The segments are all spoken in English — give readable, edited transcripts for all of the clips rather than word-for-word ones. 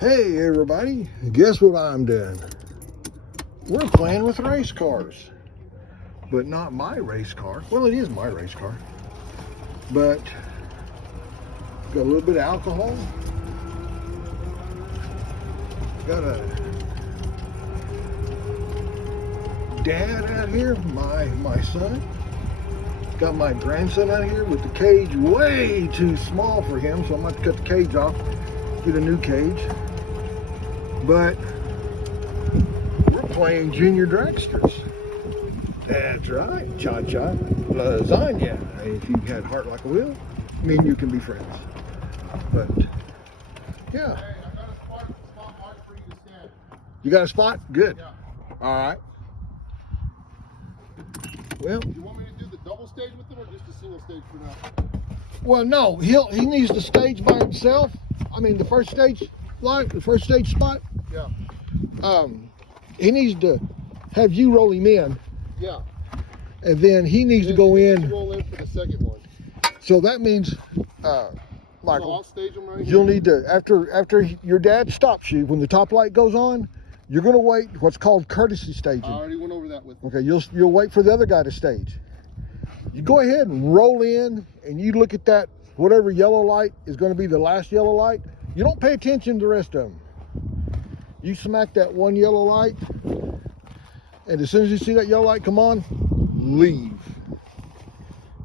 Hey everybody, guess what I'm doing? We're playing with race cars, but not my race car. Well, it is my race car, but got a little bit of alcohol. Got a dad out here, my son. Got my grandson out here with the cage way too small for him, so I'm going to cut the cage off, get a new cage. But we're playing junior dragsters. That's right, cha-cha, lasagna. If you had heart like a wheel, me and you can be friends. But yeah. Hey, I got a spot marked for you to stand. You got a spot? Good. Yeah. All right. Well, Do you want me to do the double stage with them or just a single stage for now? well, no. He needs the stage by himself. I mean, the first stage spot. Yeah. He needs to have you roll him in, Yeah. and then he needs to go in. Roll in for the second one. So that means, So Michael, I'll stage them right you'll here. need to after your dad stops you when the top light goes on. You're going to wait what's called courtesy staging. I already went over that with them. Okay, you'll wait for the other guy to stage. You go ahead and roll in, and you look at that whatever yellow light is going to be the last yellow light. You don't pay attention to the rest of them. You smack that one yellow light, and as soon as you see that yellow light come on, leave.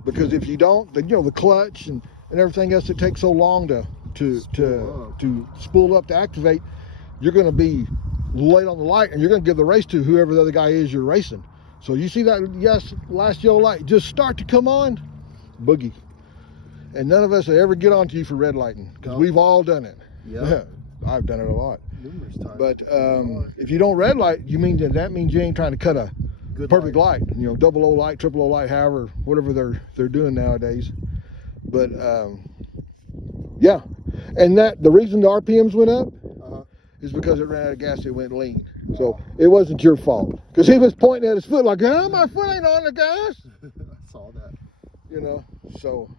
Because if you don't, then the clutch and everything else, it takes so long to spool up to activate. You're going to be late on the light, and you're going to give the race to whoever the other guy is you're racing. So you see that last yellow light just start to come on, boogie. And none of us will ever get onto you for red lighting, because we've all done it. Yeah. I've done it a lot. Numerous times. But if you don't red light, that means you ain't trying to cut a Good perfect light. Double O light, triple O light, however, whatever they're doing nowadays. But yeah, and the reason the RPMs went up is because it ran out of gas. It went lean. So it wasn't your fault, because he was pointing at his foot like, my foot ain't on the gas. I saw that. So.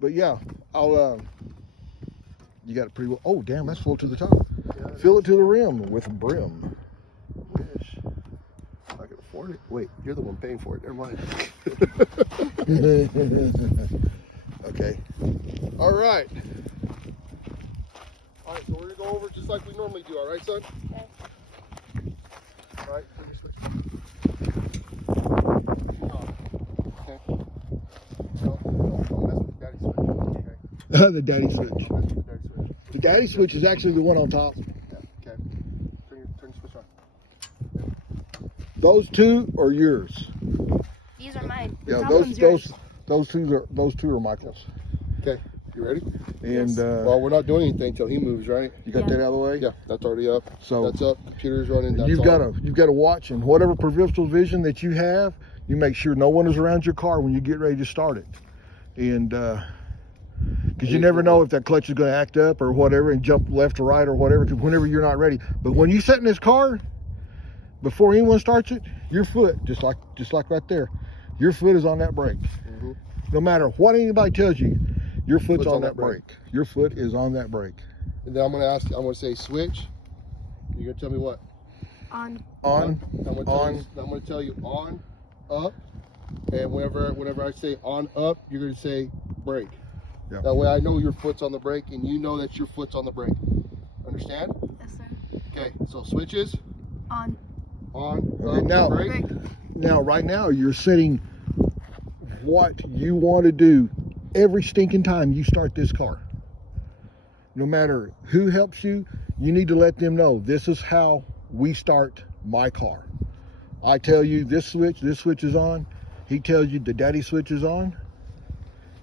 But yeah, I'll. You got it pretty well. Oh, damn, that's full to the top. Yeah, Fill it to the rim with brim. Wish I could afford it. Wait, you're the one paying for it. Never mind. Okay. All right. All right, so we're going to go over just like we normally do. All right, son? Okay. All right, turn your switch. Okay. No, don't mess with the daddy switch. Okay. The daddy switch. Don't mess with the daddy switch. The daddy switch is actually the one on top. Yeah, okay. Turn your switch on. Those two are yours. These are mine. Yeah, Top one's those two are Michael's. Okay, you ready? And Well, we're not doing anything until he moves, right? you got that out of the way. Yeah, that's already up. So That's up. Computer's running. That's you've on. got to watch, and whatever peripheral vision that you have, you make sure no one is around your car when you get ready to start it, and because you never know if that clutch is going to act up or whatever and jump left or right or whatever. Because whenever you're not ready, but when you sit in this car, before anyone starts it, your foot just like right there, your foot is on that brake. Mm-hmm. No matter what anybody tells you, your foot's on that brake. Your foot is on that brake. And then I'm going to say switch. You're going to tell me what? On. On. I'm going to tell you on, up, and whenever I say on, up, you're going to say brake. Yeah. That way I know your foot's on the brake and you know that your foot's on the brake. Understand? Yes, sir. Okay, so switches. On. On, Okay, up, now- brake. Now, right now, you're setting what you want to do every stinking time you start this car. No matter who helps you, you need to let them know this is how we start my car. I tell you this switch is on. He tells you the daddy switch is on.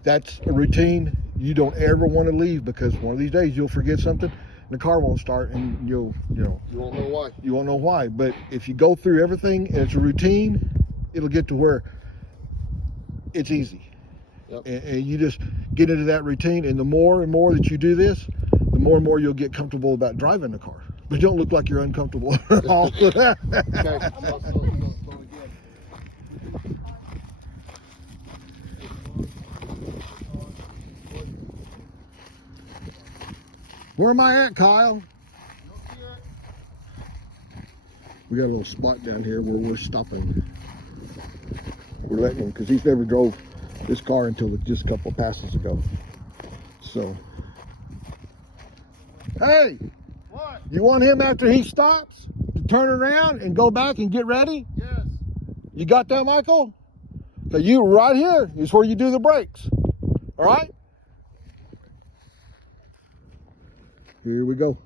That's a routine you don't ever want to leave, because one of these days you'll forget something and the car won't start, and you won't know why. You won't know why. But if you go through everything and it's a routine, it'll get to where it's easy. Yep. And you just get into that routine, and the more and more that you do this, the more and more you'll get comfortable about driving the car. But you don't look like you're uncomfortable at all. Okay. Where am I at, Kyle? You don't see it? We got a little spot down here where we're stopping. We're letting him, because he's never drove this car until just a couple of passes ago. So, hey, What? you want him after he stops to turn around and go back and get ready? Yes. You got that, Michael? So you right here is where you do the brakes. All right? Here we go.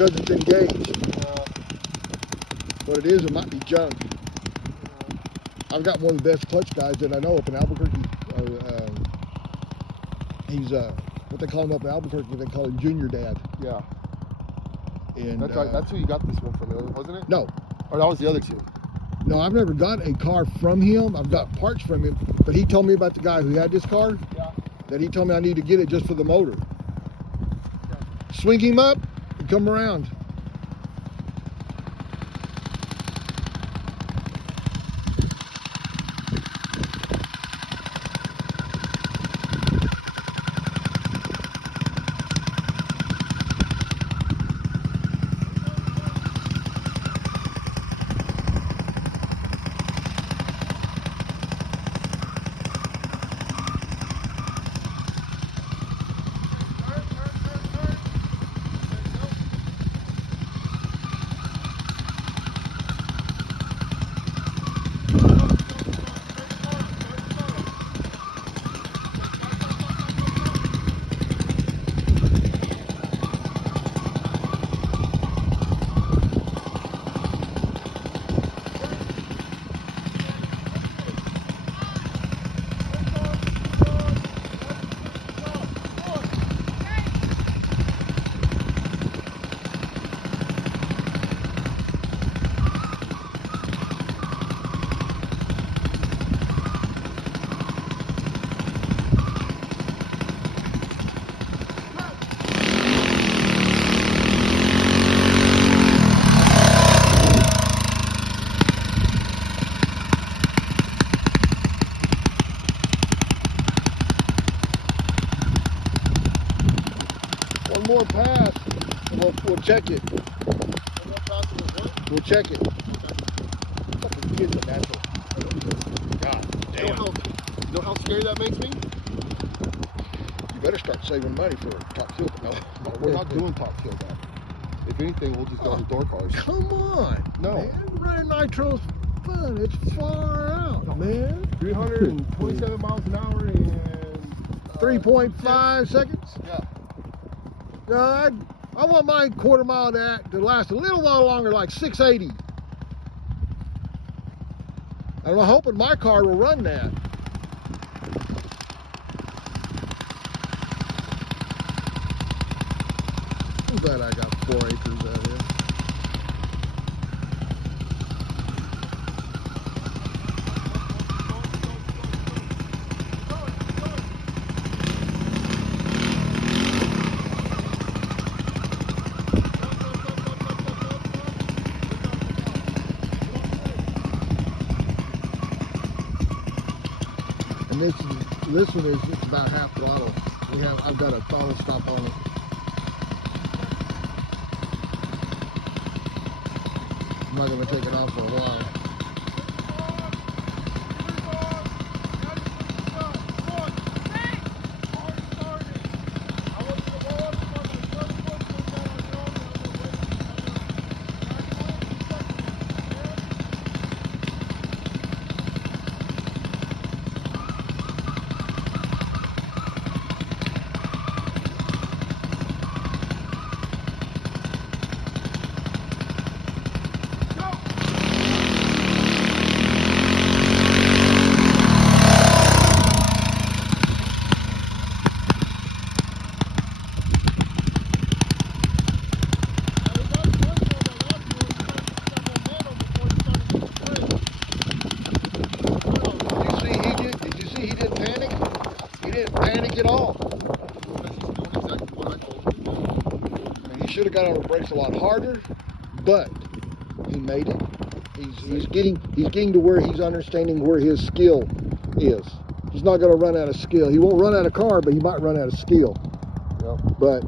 Because it's engaged. What it is, it might be junk. I've got one of the best clutch guys that I know up in Albuquerque. He's what they call him up in Albuquerque. They call him Junior Dad. Yeah. And That's right. That's who you got this one from, wasn't it? No. Or that was the other two. No, I've never got a car from him. I've got parts from him, but he told me about the guy who had this car. Yeah. That he told me I need to get it just for the motor. Swing him up and come around. More pass, and we'll check it. We'll check it. Fucking kid's a natural. God damn. You know how scary that makes me? You better start saving money for top fuel. No, We're not doing top fuel, Dad. If if anything, we'll just go to door cars. Come on. No. Man. Running nitro's fun. It's far out, man. 327 miles an hour and 3.5 seconds. Yeah. No, I want my quarter mile to last a little while longer, like 680. And I'm hoping my car will run that. I'm glad I got 4 acres out here. And this one is it's about half throttle. I've got a throttle stop on it. I'm not going to take it off for a while. At all. And he should have got on the brakes a lot harder, but he made it. He's getting to where he's understanding where his skill is. He's not going to run out of skill. He won't run out of car, but he might run out of skill. Yep. But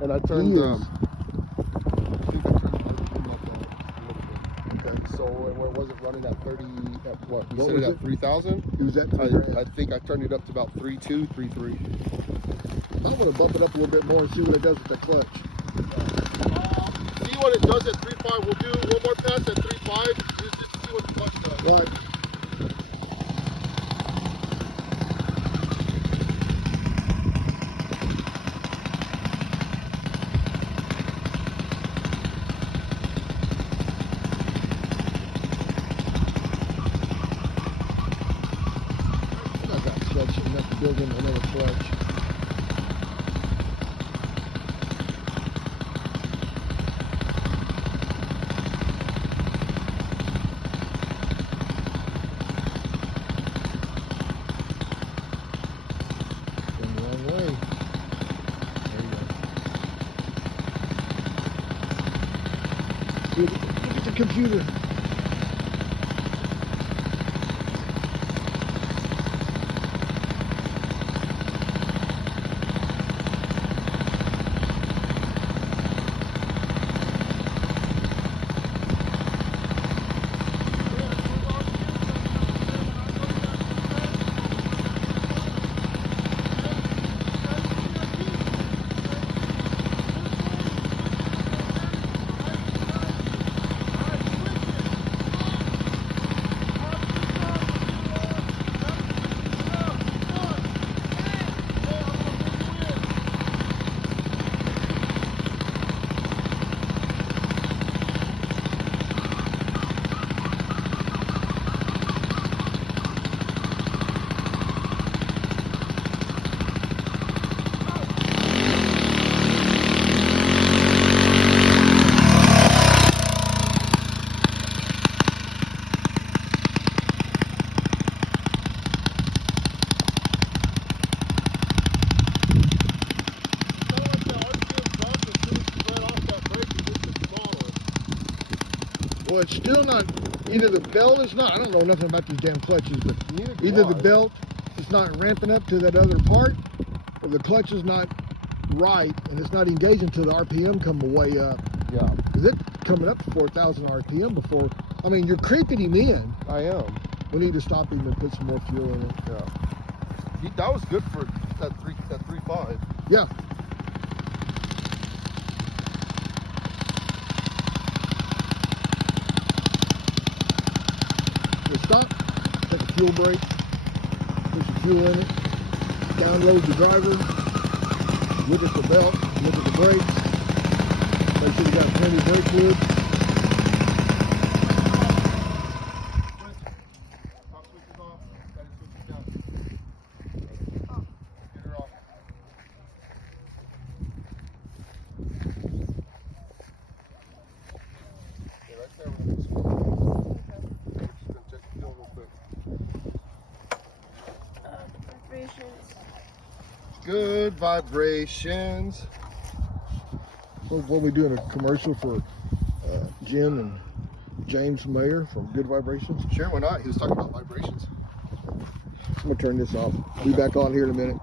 and I turned. he is. I think I turned okay. So where was it running at 30? At what? We set it at 3,000. It was at I think I turned it up to about 3.2, 3.3. I'm going to bump it up a little bit more and see what it does with the clutch. See what it does at 3.5. We'll do one more pass at 3.5 just to see what the clutch does. Right. Enough to build in another clutch. Going the wrong way. There you go. Look at the computer. Well, it's still not, either the belt is not, I don't know nothing about these damn clutches, but either the belt is not ramping up to that other part, or the clutch is not right, and it's not engaging until the RPM come way up. Yeah. Because it's coming up to 4,000 RPM before, I mean, you're creeping him in. I am. We need to stop him and put some more fuel in it. Yeah. That was good for that 3.5. Yeah. fuel brake, push the fuel in it, download the driver, look at the belt, look at the brakes, make sure you got plenty of brake fluid. Top switch is off. Got switch is down. Get her off. Okay, right there. We're gonna switch. Just gonna check the fuel real quick. Vibrations. Good vibrations. What we doing a commercial for Jim and James Mayer from Good Vibrations? Sure, why not? He was talking about vibrations. I'm gonna turn this off. Be back on here in a minute.